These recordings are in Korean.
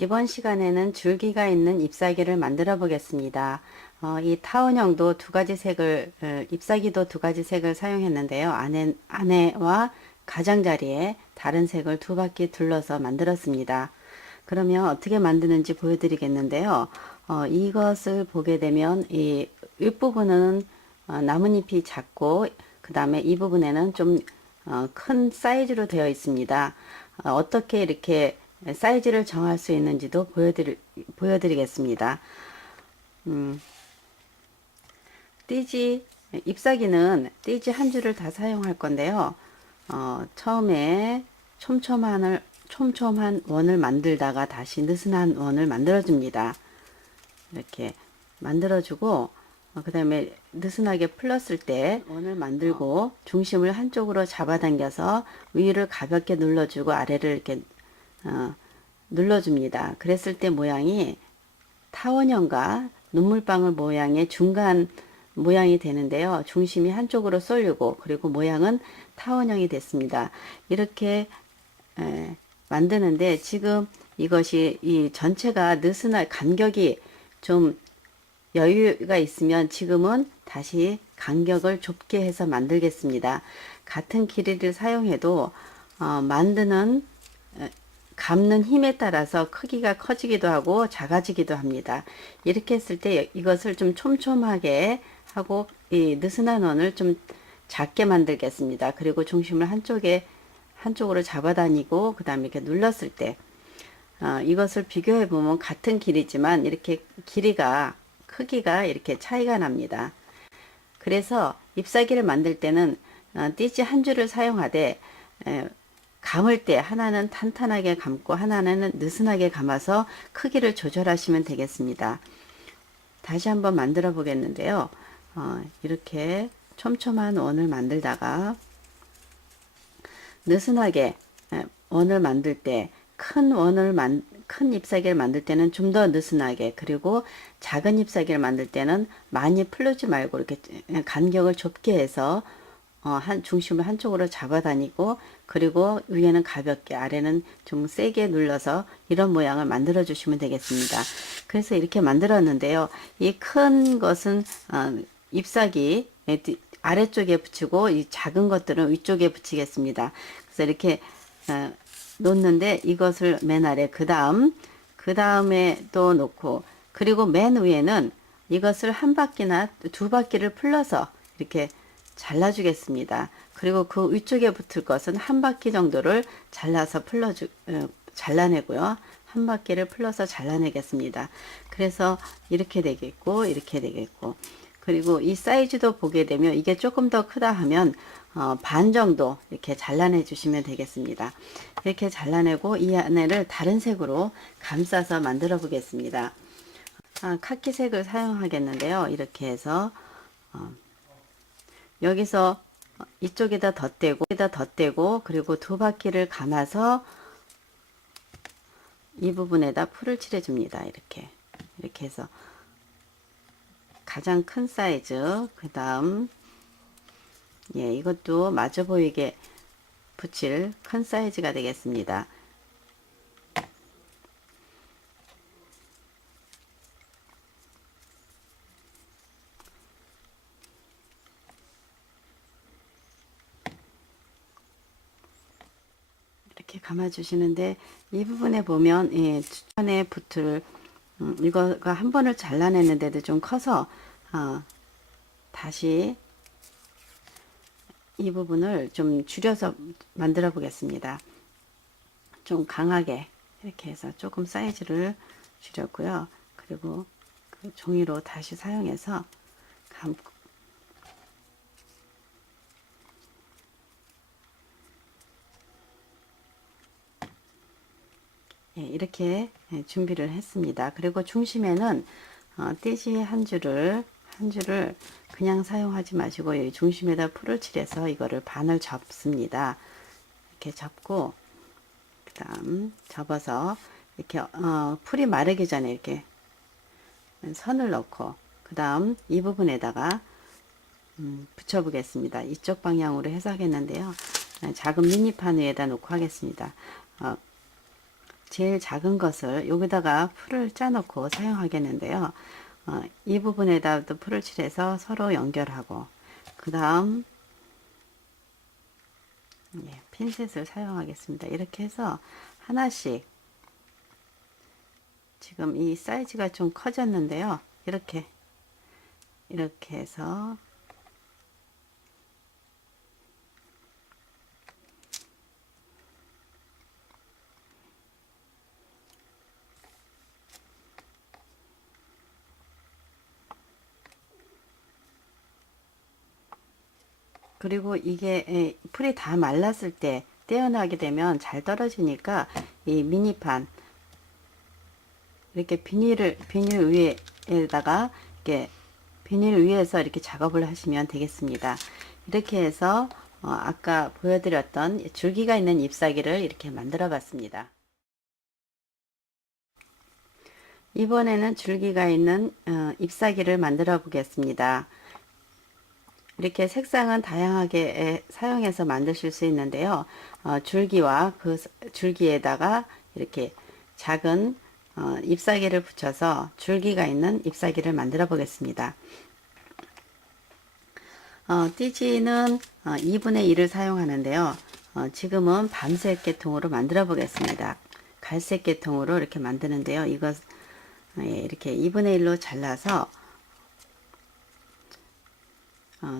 이번 시간에는 줄기가 있는 잎사귀를 만들어 보겠습니다. 이 타원형도 두 가지 색을, 잎사귀도 두 가지 색을 사용했는데요. 안에와 가장자리에 다른 색을 두 바퀴 둘러서 만들었습니다. 그러면 어떻게 만드는지 보여드리겠는데요. 이것을 보게 되면 이 윗부분은 나뭇잎이 작고 그 다음에 이 부분에는 좀 큰 사이즈로 되어 있습니다. 어떻게 이렇게 사이즈를 정할 수 있는지도 보여드리겠습니다. 띠지, 잎사귀는 띠지 한 줄을 다 사용할 건데요. 처음에 촘촘한 원을 만들다가 다시 느슨한 원을 만들어줍니다. 이렇게 만들어주고, 그 다음에 느슨하게 풀었을 때 원을 만들고 중심을 한쪽으로 잡아당겨서 위를 가볍게 눌러주고 아래를 이렇게 눌러줍니다. 그랬을 때 모양이 타원형과 눈물방울 모양의 중간 모양이 되는데요. 중심이 한쪽으로 쏠리고 그리고 모양은 타원형이 됐습니다. 이렇게 만드는데 지금 이것이 이 전체가 느슨한 간격이 좀 여유가 있으면 지금은 다시 간격을 좁게 해서 만들겠습니다. 같은 길이를 사용해도 만드는 감는 힘에 따라서 크기가 커지기도 하고 작아지기도 합니다. 이렇게 했을 때 이것을 좀 촘촘하게 하고 이 느슨한 원을 좀 작게 만들겠습니다. 그리고 중심을 한쪽으로 잡아다니고 그 다음에 이렇게 눌렀을 때 이것을 비교해 보면 같은 길이지만 이렇게 크기가 이렇게 차이가 납니다. 그래서 잎사귀를 만들 때는 띠지 한 줄을 사용하되 감을 때 하나는 탄탄하게 감고 하나는 느슨하게 감아서 크기를 조절하시면 되겠습니다. 다시 한번 만들어 보겠는데요. 이렇게 촘촘한 원을 만들다가 느슨하게 원을 만들 때 큰 잎사귀를 만들 때는 좀 더 느슨하게, 그리고 작은 잎사귀를 만들 때는 많이 풀르지 말고 이렇게 간격을 좁게 해서 중심을 한쪽으로 잡아다니고 그리고 위에는 가볍게 아래는 좀 세게 눌러서 이런 모양을 만들어 주시면 되겠습니다. 그래서 이렇게 만들었는데요. 이 큰 것은 잎사귀 아래쪽에 붙이고 이 작은 것들은 위쪽에 붙이겠습니다. 그래서 이렇게 놓는데 이것을 맨 아래 그 다음에 또 놓고 그리고 맨 위에는 이것을 한 바퀴나 두 바퀴를 풀러서 이렇게 잘라주겠습니다. 그리고 그 위쪽에 붙을 것은 한 바퀴 정도를 잘라서 잘라내고요. 한 바퀴를 풀러서 잘라내겠습니다. 그래서 이렇게 되겠고 이렇게 되겠고 그리고 이 사이즈도 보게 되면 이게 조금 더 크다 하면 반 정도 이렇게 잘라내 주시면 되겠습니다. 이렇게 잘라내고 이 안에를 다른 색으로 감싸서 만들어 보겠습니다. 카키색을 사용하겠는데요. 이렇게 해서 여기서 이쪽에다 덧대고 그리고 두 바퀴를 감아서 이 부분에다 풀을 칠해 줍니다. 이렇게 해서 가장 큰 사이즈 그 다음 이것도 마저 보이게 붙일 큰 사이즈가 되겠습니다. 이렇게 감아 주시는데 이 부분에 보면 주변에 붙을 이거가 한 번을 잘라냈는데도 좀 커서 다시 이 부분을 좀 줄여서 만들어 보겠습니다. 좀 강하게 이렇게 해서 조금 사이즈를 줄였고요. 그리고 그 종이로 다시 사용해서 감고 이렇게 준비를 했습니다. 그리고 중심에는 띠지 한 줄을 그냥 사용하지 마시고 여기 중심에다 풀을 칠해서 이거를 반을 접습니다. 이렇게 접고 그 다음 접어서 이렇게 풀이 마르기 전에 이렇게 선을 넣고 그 다음 이 부분에다가 붙여 보겠습니다. 이쪽 방향으로 해서 하겠는데요. 작은 미니판 위에다 놓고 하겠습니다. 제일 작은 것을 여기다가 풀을 짜놓고 사용하겠는데요. 이 부분에다도 풀을 칠해서 서로 연결하고 그 다음 핀셋을 사용하겠습니다. 이렇게 해서 하나씩 지금 이 사이즈가 좀 커졌는데요. 이렇게 해서 그리고 이게 풀이 다 말랐을 때 떼어나게 되면 잘 떨어지니까 이 미니판 이렇게 비닐 위에다가 이렇게 비닐 위에서 이렇게 작업을 하시면 되겠습니다. 이렇게 해서 아까 보여드렸던 줄기가 있는 잎사귀를 이렇게 만들어 봤습니다. 이번에는 줄기가 있는 잎사귀를 만들어 보겠습니다. 이렇게 색상은 다양하게 사용해서 만드실 수 있는데요. 줄기와 그 줄기에다가 이렇게 작은 잎사귀를 붙여서 줄기가 있는 잎사귀를 만들어 보겠습니다. 띠지는 2분의 1을 사용하는데요. 지금은 밤색 계통으로 만들어 보겠습니다. 갈색 계통으로 이렇게 만드는데요. 이것 이렇게 2분의 1로 잘라서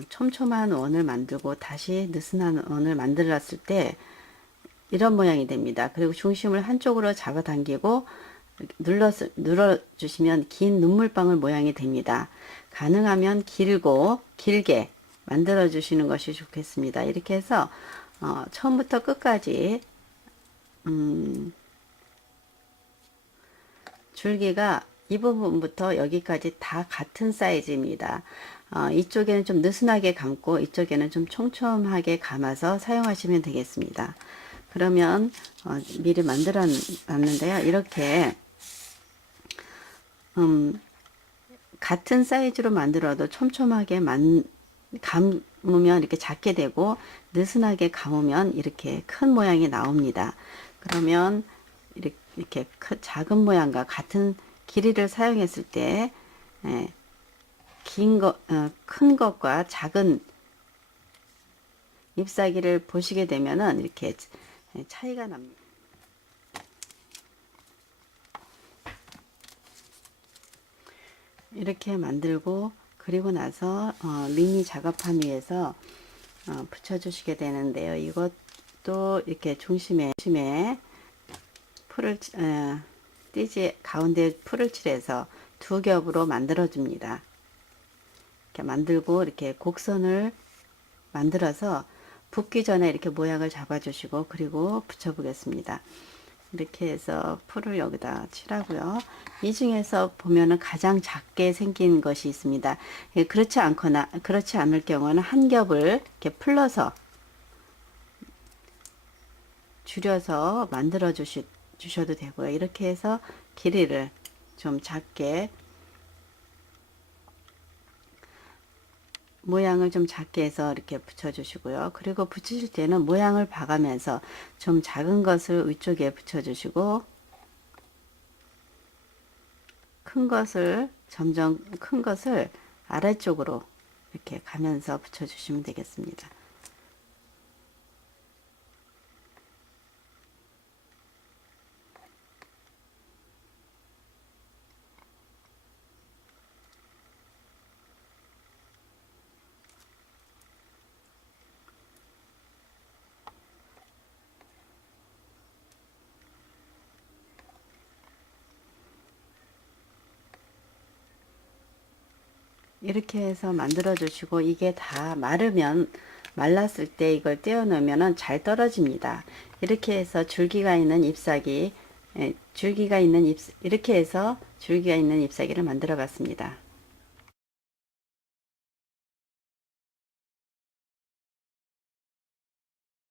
촘촘한 원을 만들고 다시 느슨한 원을 만들었을 때 이런 모양이 됩니다. 그리고 중심을 한쪽으로 잡아당기고 눌러주시면 긴 눈물방울 모양이 됩니다. 가능하면 길게 만들어 주시는 것이 좋겠습니다. 이렇게 해서 처음부터 끝까지 줄기가 이 부분부터 여기까지 다 같은 사이즈입니다. 이쪽에는 좀 느슨하게 감고 이쪽에는 좀 촘촘하게 감아서 사용하시면 되겠습니다. 그러면 미리 만들어 놨는데요. 이렇게 같은 사이즈로 만들어도 촘촘하게 감으면 이렇게 작게 되고 느슨하게 감으면 이렇게 큰 모양이 나옵니다. 그러면 이렇게 작은 모양과 같은 길이를 사용했을 때 큰 것과 작은 잎사귀를 보시게 되면은 이렇게 차이가 납니다. 이렇게 만들고 그리고 나서 미니 작업판 위에서 붙여주시게 되는데요. 이것도 이렇게 중심에 풀을 띠지 가운데 풀을 칠해서 두 겹으로 만들어 줍니다. 이렇게 만들고 이렇게 곡선을 만들어서 붓기 전에 이렇게 모양을 잡아 주시고 그리고 붙여 보겠습니다. 이렇게 해서 풀을 여기다 칠하고요. 이 중에서 보면은 가장 작게 생긴 것이 있습니다. 그렇지 않을 경우는 한 겹을 이렇게 풀러서 줄여서 만들어 주셔도 되고요. 이렇게 해서 길이를 좀 작게 모양을 좀 작게 해서 이렇게 붙여 주시고요. 그리고 붙이실 때는 모양을 봐가면서 좀 작은 것을 위쪽에 붙여 주시고 점점 큰 것을 아래쪽으로 이렇게 가면서 붙여 주시면 되겠습니다. 이렇게 해서 만들어 주시고 이게 다 말랐을 때 이걸 떼어 놓으면 잘 떨어집니다. 이렇게 해서 줄기가 있는 잎사귀 이렇게 해서 줄기가 있는 잎사귀를 만들어 봤습니다.